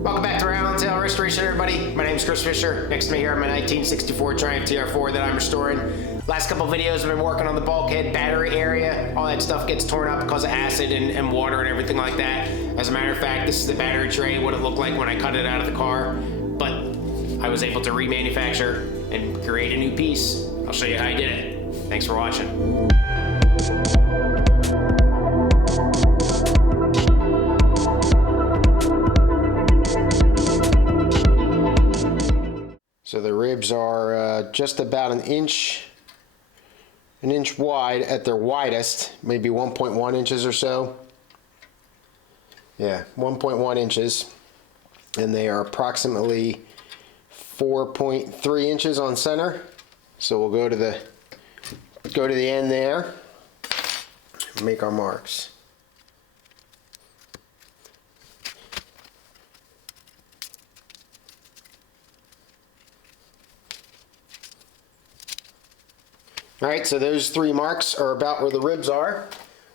Welcome back to Roundtail Restoration, everybody. My name is Chris Fisher. Next to me here, my 1964 Triumph TR4 that I'm restoring. Last couple videos I've been working on the bulkhead battery area. All that stuff gets torn up because of acid and water and everything like that. As a matter of fact, this is the battery tray, what it looked like when I cut it out of the car. But I was able to remanufacture and create a new piece. I'll show you how I did it. Thanks for watching. So the ribs are just about an inch wide at their widest, maybe 1.1 inches or so. Yeah, 1.1 inches, and they are approximately 4.3 inches on center. So we'll go to the end there, make our marks. All right, so those three marks are about where the ribs are.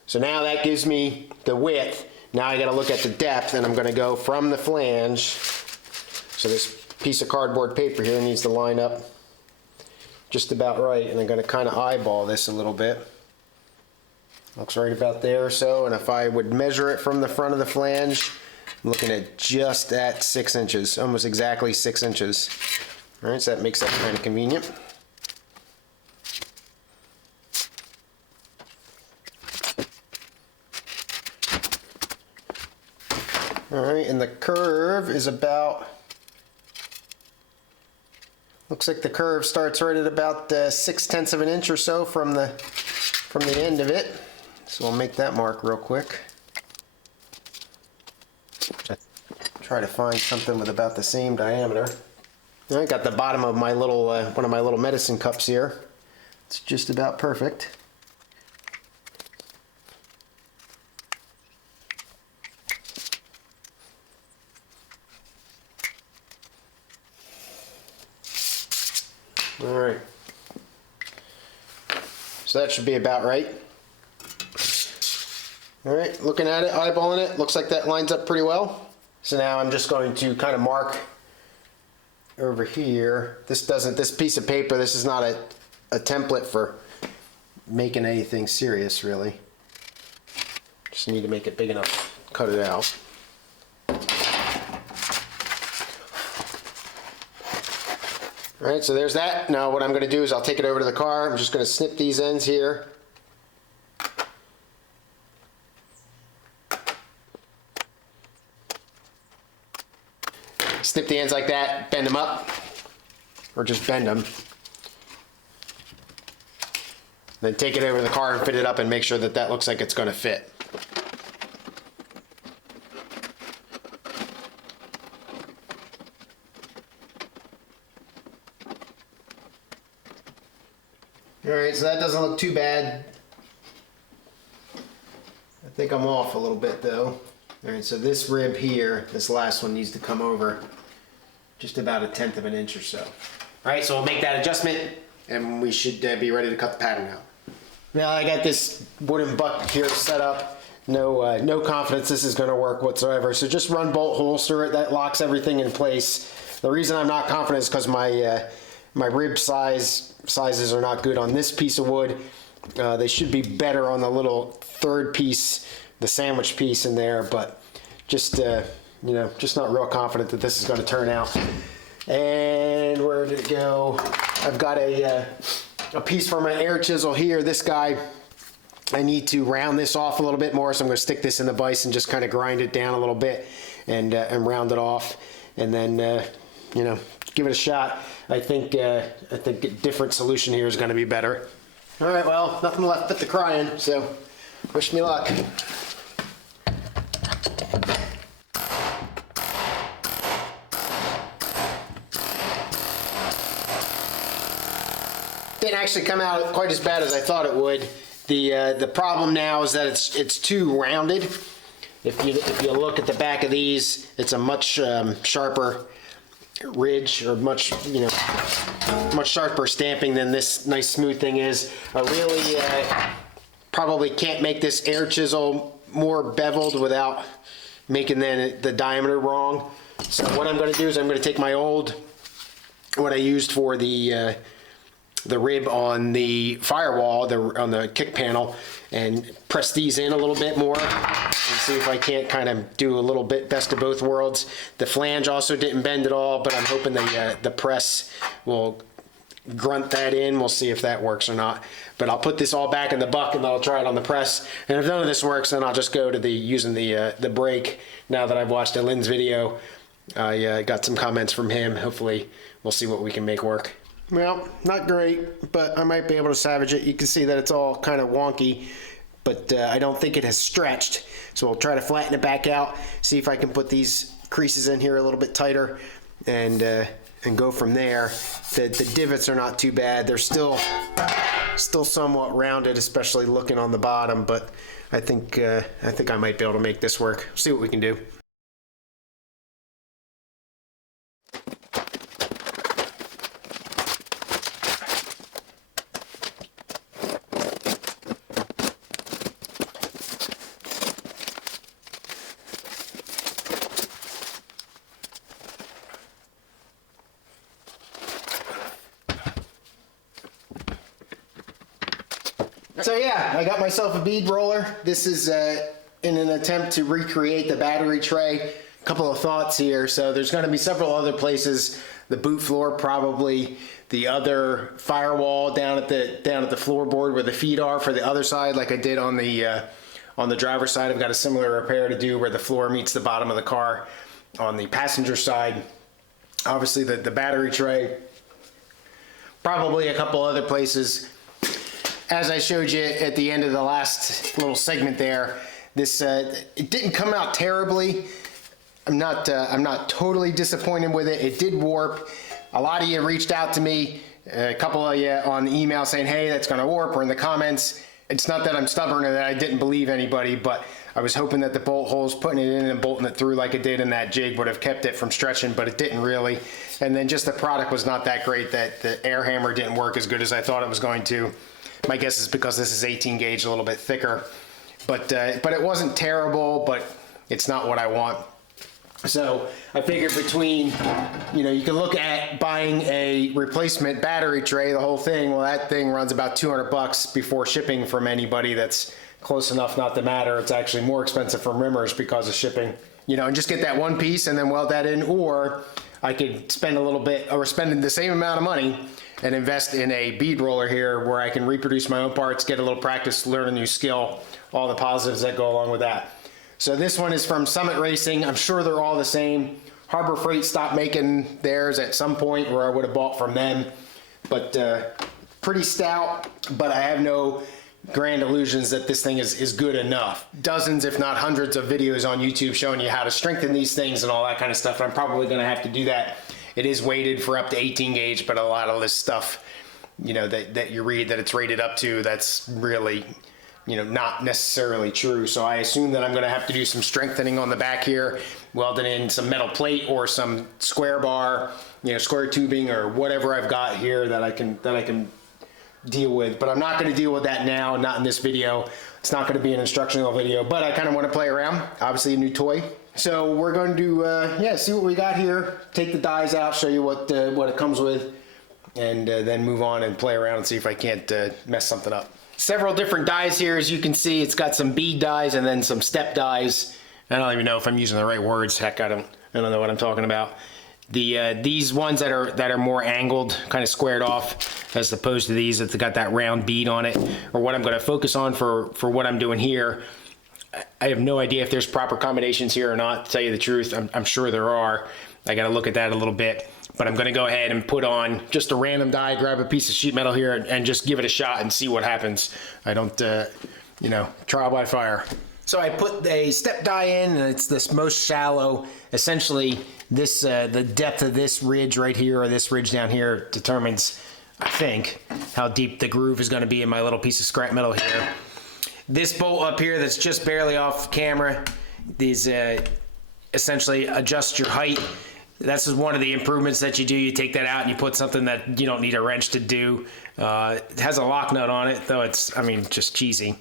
So now that gives me the width. Now I gotta look at the depth, and I'm gonna go from the flange. So this piece of cardboard paper here needs to line up just about right, and I'm gonna kind of eyeball this a little bit. Looks right about there or so, and if I would measure it from the front of the flange, I'm looking at just at 6 inches, almost exactly 6 inches. All right, so that makes that kind of convenient. All right, and the curve is about, looks like the curve starts right at about 6/10 of an inch or so from the end of it. So we'll make that mark real quick. Try to find something with about the same diameter. I got the bottom of my little, one of my little medicine cups here. It's just about perfect. All right, so that should be about right. All right, looking at it, eyeballing it, looks like that lines up pretty well. So now I'm just going to kind of mark over here. This piece of paper, this is not a template for making anything serious, really. Just need to make it big enough, cut it out. All right, so there's that. Now what I'm going to do is I'll take it over to the car. I'm just going to snip these ends here. Snip the ends like that, bend them up, or just bend them. Then take it over to the car and fit it up and make sure that that looks like it's going to fit. Alright, so that doesn't look too bad. I think I'm off a little bit though. Alright, so this rib here, this last one needs to come over just about 1/10 of an inch or so. Alright, so we'll make that adjustment and we should be ready to cut the pattern out. Now I got this wooden butt here set up. No confidence this is going to work whatsoever. So just run bolt holster it. That locks everything in place. The reason I'm not confident is because my rib sizes are not good on this piece of wood. They should be better on the little third piece, the sandwich piece in there, but just you know, just not real confident that this is going to turn out. And where did it go? I've got a piece for my air chisel here. This guy, I need to round this off a little bit more, so I'm going to stick this in the vise and just kind of grind it down a little bit and round it off, and then you know, give it a shot. I think a different solution here is going to be better. All right, well, nothing left but the crying, so wish me luck. Didn't actually come out quite as bad as I thought it would. The problem now is that it's too rounded. If you look at the back of these, it's a much sharper ridge, or much sharper stamping than this nice smooth thing is. I really probably can't make this air chisel more beveled without making the diameter wrong. So what I'm going to do is I'm going to take my old, what I used for the rib on the firewall, on the kick panel, and press these in a little bit more and see if I can't kind of do a little bit best of both worlds. The flange also didn't bend at all, but I'm hoping the press will grunt that in. We'll see if that works or not. But I'll put this all back in the buck and then I'll try it on the press. And if none of this works, then I'll just go to using the brake. Now that I've watched Lynn's video, I got some comments from him. Hopefully we'll see what we can make work. Well, not great, but I might be able to salvage it. You can see that it's all kind of wonky, but I don't think it has stretched. So we'll try to flatten it back out, see if I can put these creases in here a little bit tighter, and go from there. The divots are not too bad. They're still somewhat rounded, especially looking on the bottom, but I think I might be able to make this work. See what we can do. So yeah, I got myself a bead roller. This is in an attempt to recreate the battery tray. A couple of thoughts here. So there's going to be several other places. The boot floor, probably the other firewall down at the floorboard where the feet are for the other side, like I did on the driver's side. I've got a similar repair to do where the floor meets the bottom of the car on the passenger side. Obviously the battery tray. Probably a couple other places. As I showed you at the end of the last little segment there, this it didn't come out terribly. I'm not totally disappointed with it. It did warp. A lot of you reached out to me, a couple of you on email saying, hey, that's gonna warp, or in the comments. It's not that I'm stubborn or that I didn't believe anybody, but I was hoping that the bolt holes, putting it in and bolting it through like it did in that jig, would have kept it from stretching, but it didn't really. And then just the product was not that great, that the air hammer didn't work as good as I thought it was going to. My guess is because this is 18 gauge, a little bit thicker, but it wasn't terrible, but it's not what I want. So I figured between, you can look at buying a replacement battery tray, the whole thing. Well, that thing runs about 200 bucks before shipping from anybody that's close enough not to matter. It's actually more expensive from rimmers because of shipping, and just get that one piece and then weld that in. Or I could spend a little bit, or spend the same amount of money and invest in a bead roller here where I can reproduce my own parts, get a little practice, learn a new skill, all the positives that go along with that. So this one is from Summit Racing. I'm sure they're all the same. Harbor Freight stopped making theirs at some point where I would have bought from them, but pretty stout, but I have no grand illusions that this thing is good enough. Dozens, if not hundreds of videos on YouTube showing you how to strengthen these things and all that kind of stuff. I'm probably gonna have to do that. It is weighted for up to 18 gauge, but a lot of this stuff, that you read that it's rated up to, that's really, not necessarily true. So I assume that I'm going to have to do some strengthening on the back here, welding in some metal plate or some square bar, square tubing or whatever I've got here that I can deal with. But I'm not going to deal with that now, not in this video. It's not going to be an instructional video, but I kind of want to play around. Obviously a new toy. So we're going to see what we got here, take the dies out, show you what it comes with, and then move on and play around and see if I can't mess something up. Several different dies here, as you can see. It's got some bead dies and then some step dies. I don't even know if I'm using the right words. Heck, I don't know what I'm talking about. These ones that are more angled, kind of squared off, as opposed to these that's got that round bead on it, or what I'm going to focus on for what I'm doing here. I have no idea if there's proper combinations here or not, to tell you the truth. I'm sure there are. I got to look at that a little bit. But I'm going to go ahead and put on just a random die, grab a piece of sheet metal here, and just give it a shot and see what happens. I don't, trial by fire. So I put a step die in, and it's this most shallow. Essentially, this the depth of this ridge right here, or this ridge down here, determines, I think, how deep the groove is going to be in my little piece of scrap metal here. This bolt up here that's just barely off camera, these essentially adjust your height. This is one of the improvements that you do. You take that out and you put something that you don't need a wrench to do. It has a lock nut on it, though it's, just cheesy.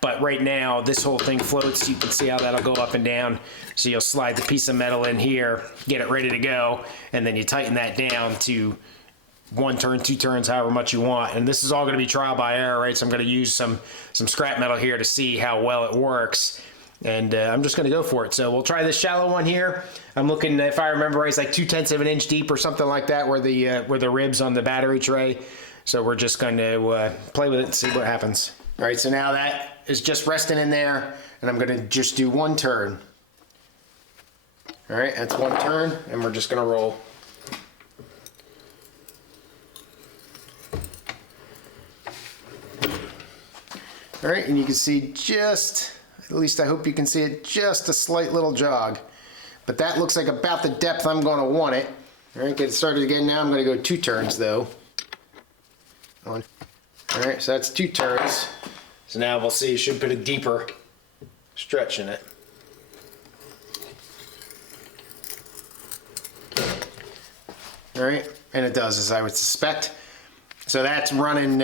But right now, this whole thing floats. You can see how that'll go up and down. So you'll slide the piece of metal in here, get it ready to go, and then you tighten that down to 1 turn, 2 turns, however much you want. And this is all going to be trial by error, right? So I'm going to use some scrap metal here to see how well it works. And I'm just going to go for it. So we'll try this shallow one here. I'm looking, if I remember right, it's like 2/10 of an inch deep or something like that, where the ribs on the battery tray. So we're just going to play with it and see what happens. All right, so now that is just resting in there, and I'm going to just do 1 turn. All right, that's 1 turn, and we're just going to roll. All right, and you can see just, at least I hope you can see it, just a slight little jog. But that looks like about the depth I'm going to want it. All right, get it started again now. I'm going to go 2 turns though. All right, so that's 2 turns. So now we'll see, you should put a deeper stretch in it. All right, and it does, as I would suspect. So that's running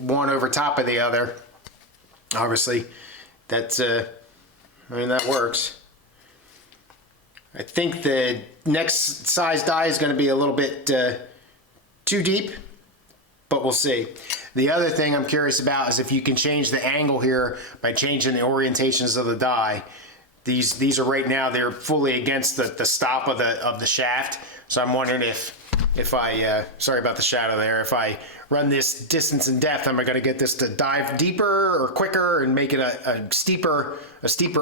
one over top of the other. Obviously, that's, I mean, that works. I think the next size die is going to be a little bit too deep, but we'll see. The other thing I'm curious about is if you can change the angle here by changing the orientations of the die. These are right now, they're fully against the stop of the shaft. So I'm wondering if I, sorry about the shadow there, if I run this distance and depth, am I going to get this to dive deeper or quicker and make it a steeper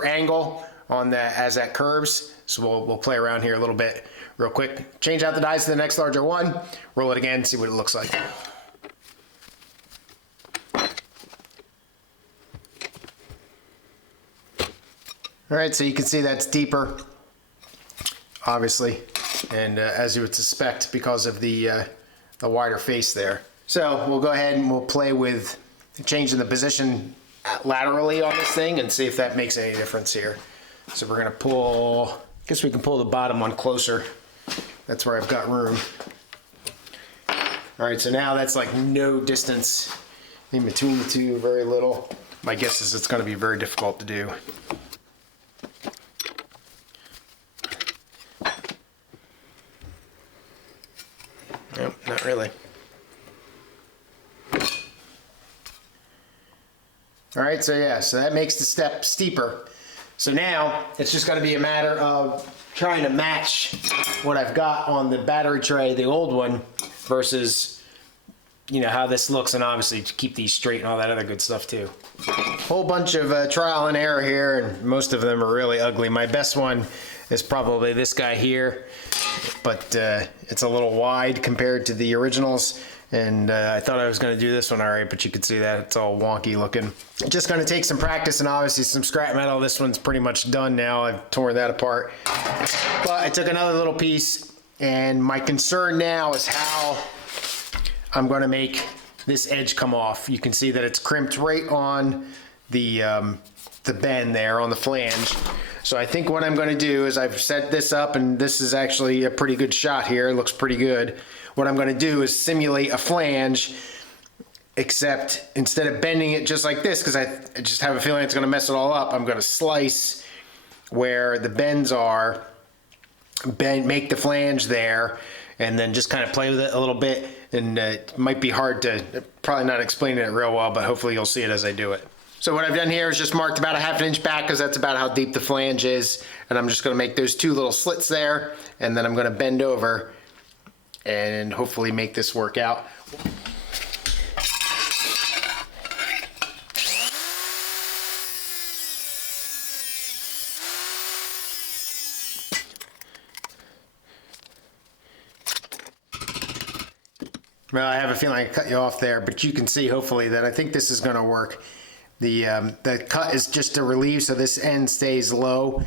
angle on that as that curves? So we'll play around here a little bit real quick. Change out the dies to the next larger one, roll it again, see what it looks like. All right, so you can see that's deeper, obviously, and as you would suspect, because of the wider face there. So we'll go ahead and we'll play with changing the position laterally on this thing and see if that makes any difference here. So we're gonna pull, I guess we can pull the bottom one closer. That's where I've got room. All right, so now that's like no distance in between the two, very little. My guess is it's gonna be very difficult to do. Nope, not really. All right, so yeah, so that makes the step steeper. So now it's just going to be a matter of trying to match what I've got on the battery tray, the old one, versus, you know, how this looks, and obviously to keep these straight and all that other good stuff too. Whole bunch of trial and error here, and most of them are really ugly. My best one is probably this guy here, but it's a little wide compared to the originals. And I thought I was going to do this one all right, but you can see that it's all wonky looking. Just going to take some practice and obviously some scrap metal. This one's pretty much done now. I've torn that apart. But I took another little piece, and my concern now is how I'm going to make this edge come off. You can see that it's crimped right on the bend there on the flange. So I think what I'm going to do is I've set this up, and this is actually a pretty good shot here. It looks pretty good. What I'm going to do is simulate a flange, except instead of bending it just like this, because I just have a feeling it's going to mess it all up, I'm going to slice where the bends are, make the flange there, and then just kind of play with it a little bit. And it might be hard to, probably not explaining it real well, but hopefully you'll see it as I do it. So what I've done here is just marked about a ½ inch back, because that's about how deep the flange is. And I'm just going to make those 2 little slits there, and then I'm going to bend over and hopefully make this work out. Well, I have a feeling I cut you off there, but you can see hopefully that I think this is going to work. The cut is just to relieve so this end stays low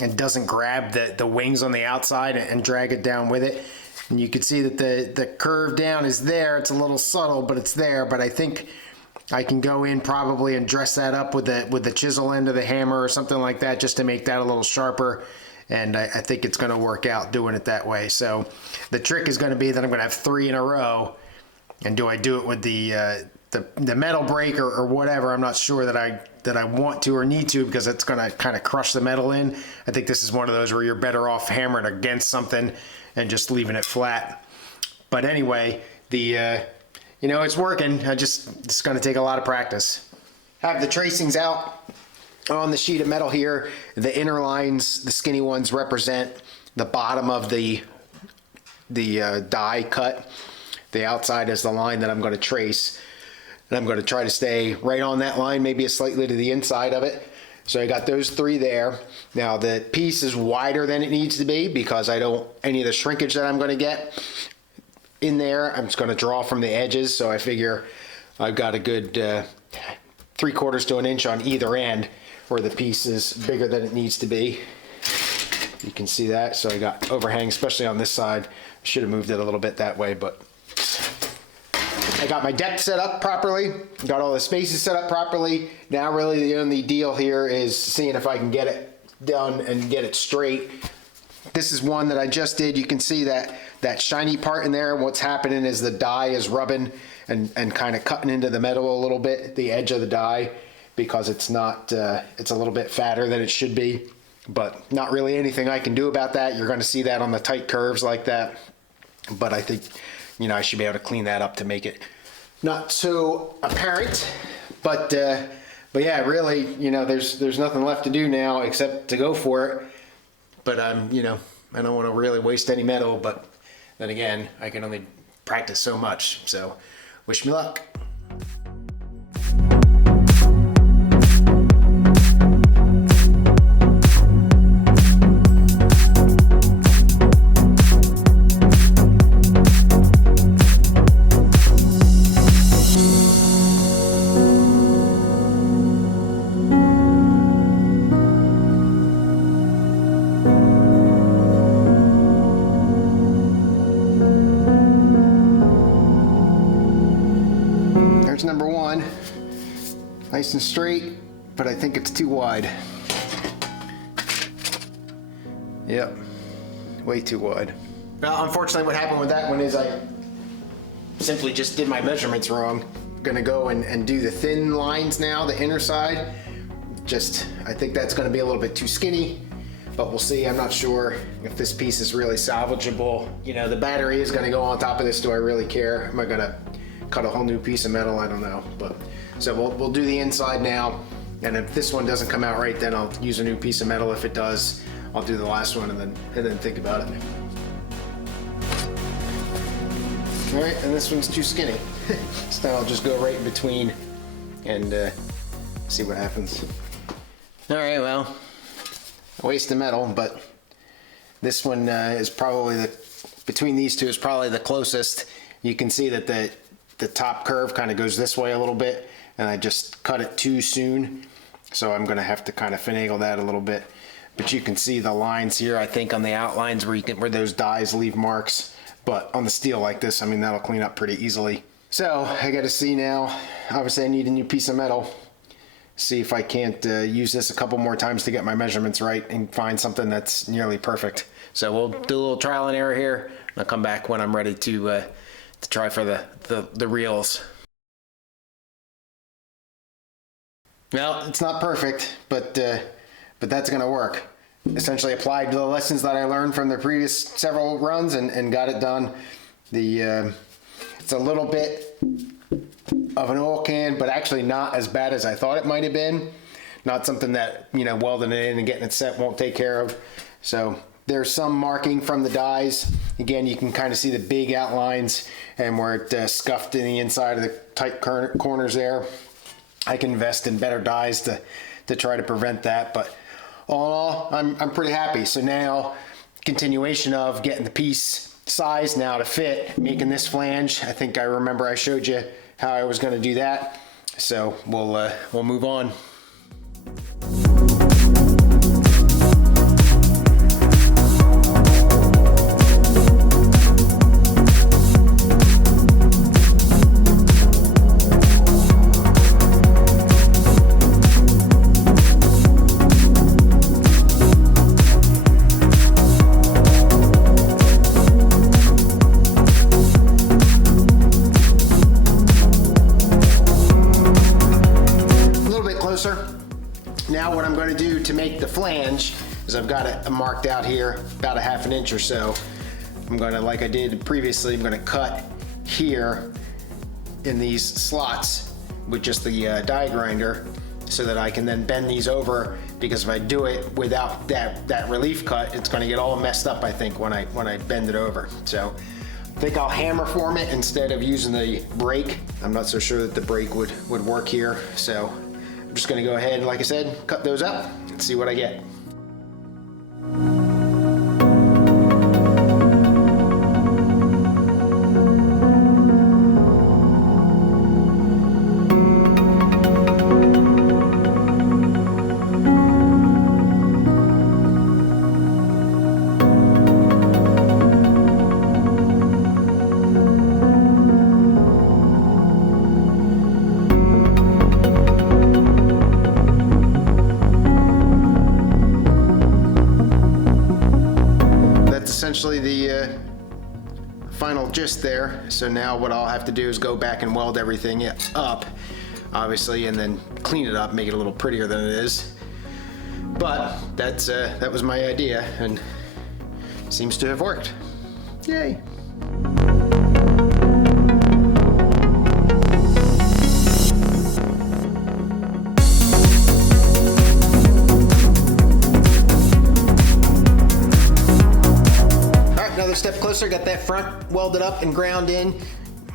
and doesn't grab the wings on the outside and drag it down with it. And you can see that the curve down is there. It's a little subtle, but it's there. But I think I can go in probably and dress that up with the chisel end of the hammer or something like that, just to make that a little sharper. And I think it's going to work out doing it that way. So the trick is going to be that I'm going to have 3 in a row. And do I do it with the the metal break or whatever. I'm not sure that I want to or need to, because it's gonna kind of crush the metal in. I think this is one of those where you're better off hammering against something and just leaving it flat. But anyway, you know, it's working. It's gonna take a lot of practice. Have the tracings out on the sheet of metal here. The inner lines, the skinny ones, represent the bottom of the die cut. The outside is the line that I'm going to trace, and I'm going to try to stay right on that line, maybe slightly to the inside of it. So I got those three there. Now the piece is wider than it needs to be, because any of the shrinkage that I'm going to get in there, I'm just going to draw from the edges. So I figure I've got a good 3/4 to an inch on either end where the piece is bigger than it needs to be. You can see that. So I got overhang, especially on this side. I should have moved it a little bit that way, but I got my depth set up properly, got all the spaces set up properly. Now really the only deal here is seeing if I can get it done and get it straight. This is one that I just did. You can see that shiny part in there. What's happening is the die is rubbing and kind of cutting into the metal a little bit, the edge of the die, because it's not, it's a little bit fatter than it should be, but not really anything I can do about that. You're going to see that on the tight curves like that. But I think, you know, I should be able to clean that up to make it not so apparent. But yeah, really, you know, there's nothing left to do now except to go for it. But you know, I don't want to really waste any metal, but then again, I can only practice so much. So wish me luck. There's number one, nice and straight, but I think it's too wide. Yep, way too wide. Well, unfortunately what happened with that one is I simply just did my measurements wrong. I'm gonna go and do the thin lines now, the inner side. I think that's gonna be a little bit too skinny, but we'll see. I'm not sure if this piece is really salvageable. You know, the battery is gonna go on top of this. Do I really care? Am I gonna cut a whole new piece of metal? I don't know. But so we'll do the inside now, and if this one doesn't come out right, then I'll use a new piece of metal. If it does, I'll do the last one and then think about it. All right, and this one's too skinny. So I'll just go right in between and see what happens. All right, well, a waste of metal, but this one is probably between these two is probably the closest. You can see that the top curve kind of goes this way a little bit, and I just cut it too soon. So I'm gonna have to kind of finagle that a little bit. But you can see the lines here, I think, on the outlines where those dies leave marks. But on the steel like this, I mean, that'll clean up pretty easily. So I gotta see now, obviously I need a new piece of metal. See if I can't use this a couple more times to get my measurements right and find something that's nearly perfect. So we'll do a little trial and error here. I'll come back when I'm ready to try for the reels. Well, it's not perfect, but that's gonna work. Essentially applied the lessons that I learned from the previous several runs and got it done. It's a little bit of an oil can, but actually not as bad as I thought it might have been. Not something that, you know, welding it in and getting it set won't take care of. So there's some marking from the dies. Again, you can kind of see the big outlines and where it scuffed in the inside of the tight corners there. I can invest in better dies to try to prevent that, but all in all, I'm pretty happy. So now, continuation of getting the piece size now to fit, making this flange. I think I remember I showed you how I was going to do that. So we'll move on. flange is I've got it marked out here about a ½ inch or so. I'm gonna, like I did previously, I'm gonna cut here in these slots with just the die grinder so that I can then bend these over, because if I do it without that relief cut, it's gonna get all messed up, I think, when I bend it over. So I think I'll hammer form it instead of using the brake. I'm not so sure that the brake would work here. So I'm just gonna go ahead and, like I said, cut those up and see what I get. Essentially the final gist there. So now what I'll have to do is go back and weld everything up, obviously, and then clean it up, make it a little prettier than it is. But that was my idea, and seems to have worked. Yay. Step closer, got that front welded up and ground in.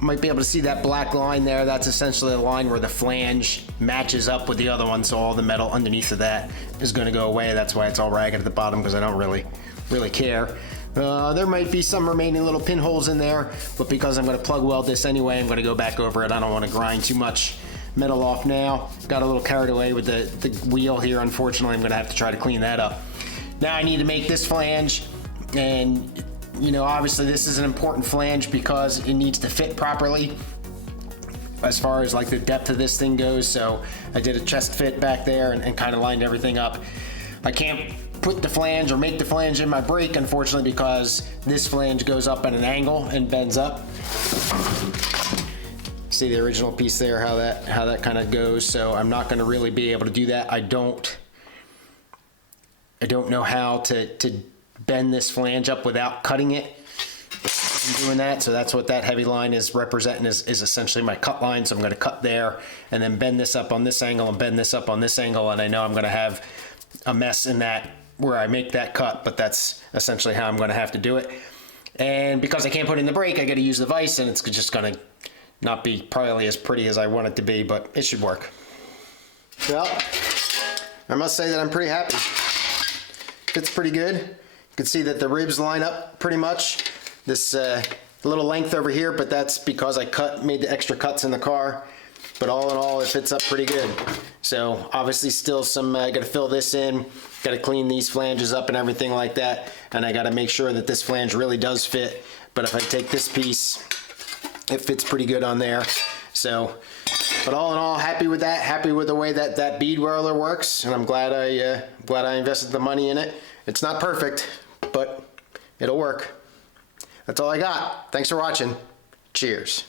Might be able to see that black line there. That's essentially the line where the flange matches up with the other one, so all the metal underneath of that is going to go away. That's why it's all ragged at the bottom, because I don't really care. There might be some remaining little pinholes in there, but because I'm going to plug weld this anyway, I'm going to go back over it. I don't want to grind too much metal off now. Got a little carried away with the wheel here. Unfortunately, I'm going to have to try to clean that up. Now I need to make this flange, and you know, obviously this is an important flange because it needs to fit properly as far as like the depth of this thing goes. So I did a chest fit back there and kind of lined everything up. I can't put the flange or make the flange in my brake, unfortunately, because this flange goes up at an angle and bends up. See the original piece there, how that kind of goes. So I'm not going to really be able to do that. I don't know how to bend this flange up without cutting it and doing that. So that's what that heavy line is representing, is essentially my cut line. So I'm going to cut there and then bend this up on this angle and bend this up on this angle. And I know I'm going to have a mess in that where I make that cut, but that's essentially how I'm going to have to do it. And because I can't put in the brake, I got to use the vise, and it's just going to not be probably as pretty as I want it to be, but it should work. Well, I must say that I'm pretty happy. Fits pretty good. You can see that the ribs line up pretty much. This little length over here, but that's because I made the extra cuts in the car. But all in all, it fits up pretty good. So obviously still some, I gotta fill this in, gotta clean these flanges up and everything like that. And I gotta make sure that this flange really does fit. But if I take this piece, it fits pretty good on there. So, but all in all, happy with that, happy with the way that bead whirler works. And I'm glad I invested the money in it. It's not perfect, but it'll work. That's all I got. Thanks for watching. Cheers.